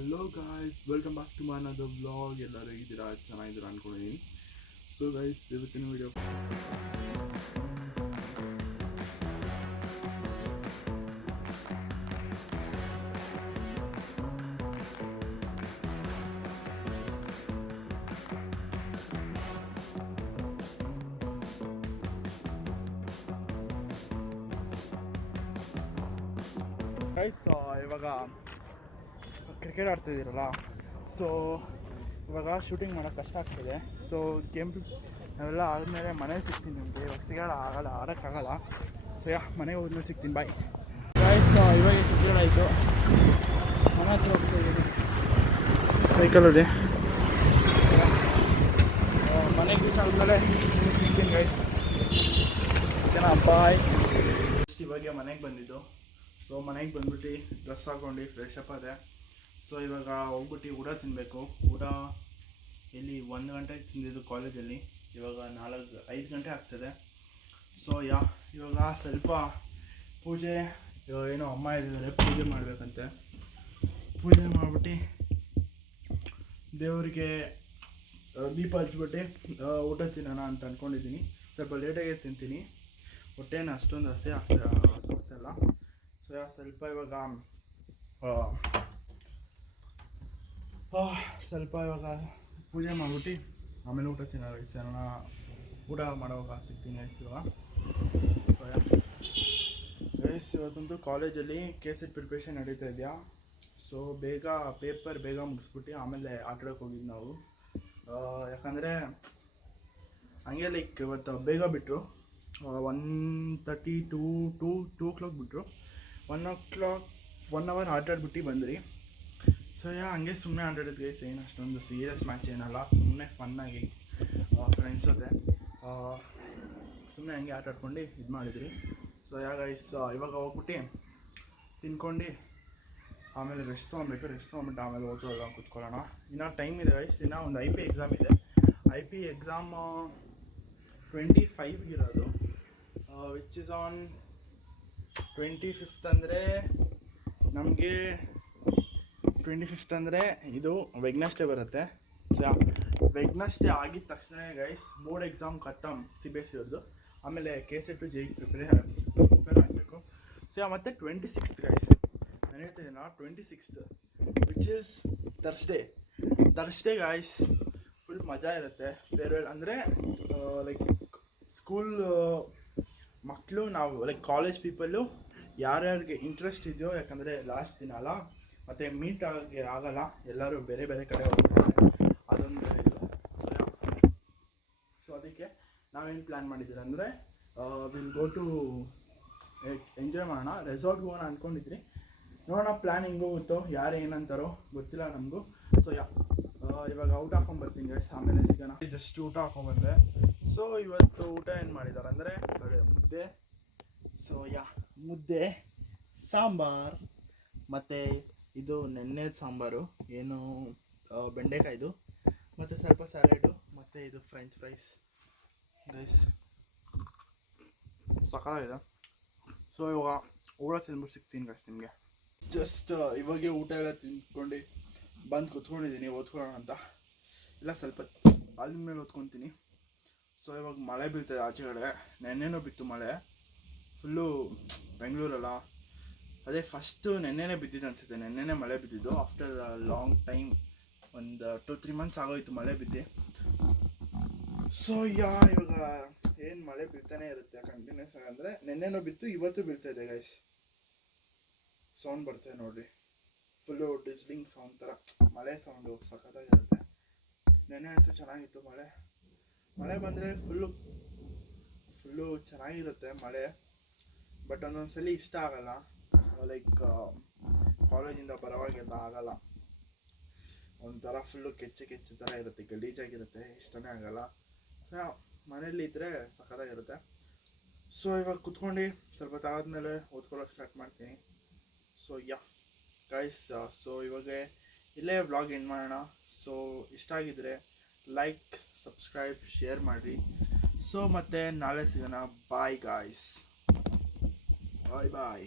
Hello guys, welcome back to my another vlog. ಎಲ್ಲರೂ ಹೇಗಿದ್ದೀರಾ? ಚೆನ್ನಾಗಿದ್ದೀರಾ ಅನ್ಕೊಂಡಿದ್ದೀನಿ. ಸೊ ಗೈಸ್, ಇವತ್ತಿನ ವಿಡಿಯೋ ಗೈಸ್, ಇವಾಗ ಕ್ರಿಕೆಟ್ ಆಡ್ತಿದ್ದೀರಲ್ಲ, ಸೊ ಇವಾಗ ಶೂಟಿಂಗ್ ಮಾಡೋಕ್ಕೆ ಕಷ್ಟ ಆಗ್ತಿದೆ. ಸೊ ಗೇಮ್ ಅವೆಲ್ಲ ಆದಮೇಲೆ ಮನೇಲಿ ಸಿಗ್ತೀನಿ ನಿಮಗೆ. ಇವಾಗ ಸಿಗೋಲ್ಲ, ಆಡೋಕ್ಕಾಗಲ್ಲ. ಸೊ ಮನೆಗೆ ಹೋದ್ಮೇಲೆ ಸಿಗ್ತೀನಿ. Bye guys. ಇವಾಗ ಕ್ರಿಕೆಟ್ ಆಯಿತು, ಮನೆ ಹತ್ರ ಹೋಗ್ತಾಯಿದ್ದೀನಿ. ಸೈಕಲಲ್ಲಿ ಮನೆಗೆ ರೀಚ್ ಆದಮೇಲೆ ಸಿಗ್ತೀನಿ ಗೈಸ್. ಓಕೆನಾ? ಬಾಯ್. ಇವಾಗ ಮನೆಗೆ ಬಂದಿದ್ದು. ಸೊ ಮನೆಗೆ ಬಂದ್ಬಿಟ್ಟು ಡ್ರೆಸ್ ಹಾಕ್ಕೊಂಡು ಫ್ರೆಶ್ ಅಪ್ ಆದೆ. ಸೊ ಇವಾಗ ಹೋಗ್ಬಿಟ್ಟು ಊಟ ತಿನ್ನಬೇಕು. ಊಟ ಇಲ್ಲಿ 1 ಗಂಟೆಗೆ ತಿಂದಿದ್ದು ಕಾಲೇಜಲ್ಲಿ. ಇವಾಗ 5 ಗಂಟೆ ಆಗ್ತದೆ. ಸೊ ಇವಾಗ ಸ್ವಲ್ಪ ಪೂಜೆ, ಏನೋ ಅಮ್ಮ ಇದ್ದಾರೆ, ಪೂಜೆ ಮಾಡಬೇಕಂತೆ. ಪೂಜೆ ಮಾಡಿಬಿಟ್ಟು ದೇವರಿಗೆ ದೀಪ ಹಚ್ಬಿಟ್ಟು ಊಟ ತಿನ್ನೋಣ ಅಂತ ಅಂದ್ಕೊಂಡಿದ್ದೀನಿ. ಸ್ವಲ್ಪ ಲೇಟಾಗೆ ತಿಂತೀನಿ. ಹೊಟ್ಟೆನ ಅಷ್ಟೊಂದು ಹಸಿ ಆಗ್ತಾಯಿಲ್ಲ. ಸೊ ಸ್ವಲ್ಪ ಇವಾಗ ಪೂಜೆ ಮಾಡಿಬಿಟ್ಟು ಆಮೇಲೆ ಊಟ ತಿನ್ನೋಣ. ಊಟ ಮಾಡೋವಾಗ ಸಿಗ್ತೀನಿ ಇವಾಗ. ಸೊ ಇವತ್ತಂತೂ ಕಾಲೇಜಲ್ಲಿ ಕೆಸೆಟ್ ಪ್ರಿಪ್ರೇಷನ್ ನಡೀತಾ ಇದೆಯಾ. ಸೊ ಪೇಪರ್ ಬೇಗ ಮುಗಿಸ್ಬಿಟ್ಟು ಆಮೇಲೆ ಆಟಾಡೋಕೆ ಹೋಗಿದ್ದು ನಾವು. ಯಾಕಂದರೆ ಹಂಗೆ ಇವತ್ತು ಬೇಗ ಬಿಟ್ಟರು. 1:30 2 o'clock ಬಿಟ್ಟರು. 1 hour ಆಟಾಡ್ಬಿಟ್ಟು ಬಂದ್ರಿ. ಸೊ ಹಂಗೆ ಸುಮ್ಮನೆ ಆಟಾಡಿದ್ವಿ. ಏನು ಅಷ್ಟೊಂದು ಸೀರಿಯಸ್ ಮ್ಯಾಚ್ ಏನಲ್ಲ, ಸುಮ್ಮನೆ ಫನ್ನಾಗಿ ಫ್ರೆಂಡ್ಸ್ ಜೊತೆ ಸುಮ್ಮನೆ ಹಂಗೆ ಆಟಾಡ್ಕೊಂಡು ಇದು ಮಾಡಿದ್ರಿ. ಸೊ ಗೈಸ್, ಇವಾಗ ಹೋಗ್ಬಿಟ್ಟು ತಿನ್ಕೊಂಡು ಆಮೇಲೆ ರೆಸ್ಟ್ ತೊಗೊಂಬಿಟ್ಟು ಆಮೇಲೆ ಓದೋಲ್ಲ ಕೂತ್ಕೊಳ್ಳೋಣ. ಇನ್ನೂ ಟೈಮ್ ಇದೆ ಗೈಸ್. ಇನ್ನೂ ಒಂದು IP ಎಕ್ಸಾಮ್ ಇದೆ. IP ಎಕ್ಸಾಮ್ 25 ಇರೋದು, ವಿಚ್ ಇಸ್ ಆನ್ 25th. ಅಂದರೆ ನಮಗೆ 25th ಅಂದರೆ ಇದು ವೆಡ್ನೆಸ್ಡೇ ಬರುತ್ತೆ. ಸೊ ವೆಡ್ನೆಸ್ಡೇ ಆಗಿದ ತಕ್ಷಣ ಗೈಸ್ ಬೋರ್ಡ್ ಎಕ್ಸಾಮ್ ಖತಮ್, CBSE ಅವ್ರದ್ದು. ಆಮೇಲೆ ಕೆಸೆಟ್ JEE ಪ್ರಿಪೇರ್ ಆಗಬೇಕು. ಸೊ ಮತ್ತು 26th ಗೈಸ್, ನಾನು ಹೇಳ್ತಿದ್ದೀನಿ 26th, which is Thursday guys. Full ಮಜಾ ಇರುತ್ತೆ. ಫೇರ್ವೆಲ್ ಅಂದರೆ ಸ್ಕೂಲ್ ಮಕ್ಕಳು, ನಾವು ಕಾಲೇಜ್ ಪೀಪಲ್ಲು ಯಾರ್ಯಾರಿಗೆ ಇಂಟ್ರೆಸ್ಟ್ ಇದೆಯೋ, ಯಾಕಂದರೆ ಲಾಸ್ಟ್ ದಿನ ಅಲ್ಲ, ಮತ್ತು ಮೀಟ್ ಆಗಲ್ಲ, ಎಲ್ಲರೂ ಬೇರೆ ಬೇರೆ ಕಡೆ ಹೋಗ್ತಾರೆ. ಅದೊಂದು ಇದು. ಸೊ ಅದಕ್ಕೆ ನಾವೇನು ಪ್ಲ್ಯಾನ್ ಮಾಡಿದ್ದೀರಿ ಅಂದರೆ ವಿಲ್ ಗೋ ಟು ಎಂಜಾಯ್ ಮಾಡೋಣ, ರೆಸಾರ್ಟ್ಗೆ ಹೋಗೋಣ ಅಂದ್ಕೊಂಡಿದ್ರಿ. ನೋಡೋಣ ಪ್ಲ್ಯಾನ್ ಹೆಂಗೆ ಹೋಗುತ್ತೋ, ಯಾರು ಏನಂತಾರೋ ಗೊತ್ತಿಲ್ಲ ನಮಗೂ. ಸೊ ಇವಾಗ ಊಟ ಹಾಕೊಂಡ್ಬರ್ತೀನಿ ಗೈಸ್, ಆಮೇಲೆ ಸಿಗೋಣ. ಜಸ್ಟ್ ಊಟ ಹಾಕೊಂಡ್ಬಂದೆ. ಸೊ ಇವತ್ತು ಊಟ ಏನು ಮಾಡಿದ್ದಾರೆ ಅಂದರೆ ಮುದ್ದೆ. ಸೊ ಮುದ್ದೆ, ಸಾಂಬಾರು, ಮತ್ತು ಇದು ನೆನ್ನೆದ ಸಾಂಬಾರು, ಏನು ಬೆಂಡೆಕಾಯ್ದು, ಮತ್ತು ಸ್ವಲ್ಪ ಸ್ಯಾಲೆಡು, ಮತ್ತು ಇದು ಫ್ರೆಂಚ್ ಫ್ರೈಸ್ ಗೈಸ್. ಸಕ್ಕತ್ತಾಗಿದೆ. ಸೊ ಇವಾಗ ಊಟ ತಿಂದ್ಬಿಟ್ಟು ಸಿಗ್ತೀನಿ ಗೈಸ್ ನಿಮಗೆ. ಜಸ್ಟ್ ಇವಾಗೆ ಊಟ ಎಲ್ಲ ತಿಂದ್ಕೊಂಡು ಬಂದು ಕೂತ್ಕೊಂಡಿದ್ದೀನಿ ಓದ್ಕೊಳ್ಳೋಣ ಅಂತ. ಇಲ್ಲ ಸ್ವಲ್ಪ ಅಲ್ಲಿನ ಮೇಲೆ ಓದ್ಕೊತೀನಿ. ಸೊ ಇವಾಗ ಮಳೆ ಬೀಳ್ತದೆ ಆಚೆ ಕಡೆ. ನೆನ್ನೆನೂ ಬಿತ್ತು ಮಳೆ ಫುಲ್ಲು. ಬೆಂಗಳೂರಲ್ಲ, ಅದೇ ಫಸ್ಟು ನೆನ್ನೆನೇ ಬಿದ್ದಿದ್ದು ಅನಿಸುತ್ತೆ. ನೆನ್ನೆನೇ ಮಳೆ ಬಿದ್ದಿದ್ದು ಆಫ್ಟರ್ ಲಾಂಗ್ ಟೈಮ್. ಒಂದು 2-3 months ಆಗೋಯ್ತು ಮಳೆ ಬಿದ್ದು. ಸೊ ಇವಾಗ ಏನು ಮಳೆ ಬೀಳ್ತಾನೆ ಇರುತ್ತೆ ಕಂಟಿನ್ಯೂಸ್ ಆಗಿ. ಅಂದರೆ ನೆನ್ನೆನೂ ಬಿತ್ತು, ಇವತ್ತು ಬೀಳ್ತಾ ಇದೆ ಗೈಸ್. ಸೌಂಡ್ ಬರ್ತದೆ ನೋಡಿರಿ, ಫುಲ್ಲು ಡಿಸ್ಲಿಂಗ್ ಸೌಂಡ್ ಥರ ಮಳೆ ಸೌಂಡು ಸಖತ್ತಾಗಿರುತ್ತೆ. ನೆನ್ನೆ ಅಂತೂ ಚೆನ್ನಾಗಿತ್ತು ಮಳೆ ಬಂದರೆ ಫುಲ್ಲು ಚೆನ್ನಾಗಿರುತ್ತೆ ಮಳೆ. ಬಟ್ ಒಂದೊಂದ್ಸಲಿ ಇಷ್ಟ ಆಗಲ್ಲ. ಕಾಲೇಜಿಂದ ಬರೋವಾಗೆಲ್ಲ ಆಗಲ್ಲ, ಒಂಥರ ಫುಲ್ಲು ಕೆಚ್ಚು ಥರ ಇರುತ್ತೆ, ಗಲೀಜಾಗಿರುತ್ತೆ, ಇಷ್ಟನೇ ಆಗಲ್ಲ. ಸೊ ಮನೇಲಿ ಇದ್ದರೆ ಸಖತ್ತಾಗಿರುತ್ತೆ. ಸೊ ಇವಾಗ ಕುತ್ಕೊಂಡು ಸ್ವಲ್ಪ ತಾದ್ಮೇಲೆ ಓದ್ಕೊಳ್ಳೋಕೆ ಸ್ಟಾರ್ಟ್ ಮಾಡ್ತೀನಿ. ಸೊ ಗೈಸ್, ಸೊ ಇವಾಗ ಇಲ್ಲೇ ವ್ಲಾಗ್ ಎಂಡ್ ಮಾಡೋಣ. ಸೊ ಇಷ್ಟ ಆಗಿದ್ರೆ ಲೈಕ್, ಸಬ್ಸ್ಕ್ರೈಬ್, ಶೇರ್ ಮಾಡಿರಿ. ಸೊ ಮತ್ತೆ ನಾಳೆ ಸಿಗೋಣ. ಬಾಯ್ ಗಾಯ್ಸ್, ಬಾಯ್.